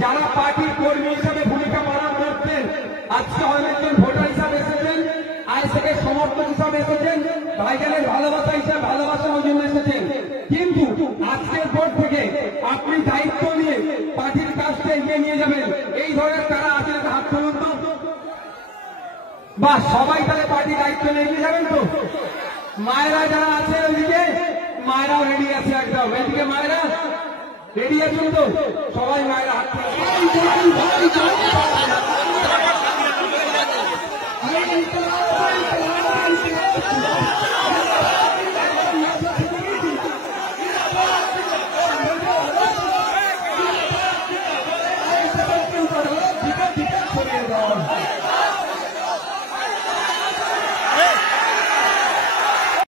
যারা পার্টির কর্মী হিসাবে ভূমিকা পালন করছেন, আজকে অনেকজন ভোটার হিসাবে এসেছেন, আজ থেকে সমর্থক হিসাবে এসেছেন, ভাইজানের ভালোবাসা হিসাবে ভালোবাসার জন্য এসেছেন। কিন্তু আজকের পর থেকে আপনি দায়িত্ব নিয়ে পার্টির কাজটা এগিয়ে নিয়ে যাবেন। এই ধরনের তারা আছেন, হাত তুলুন তো। বা সবাই তাহলে পার্টির দায়িত্ব নিয়ে এগিয়ে যাবেন তো। মায়েরা যারা আছে ওইদিকে, মায়েরাও রেডি আছে একদম। এইদিকে মায়েরা রেডি আছেন তো? সবাই মায়েরা হাত তুলুন।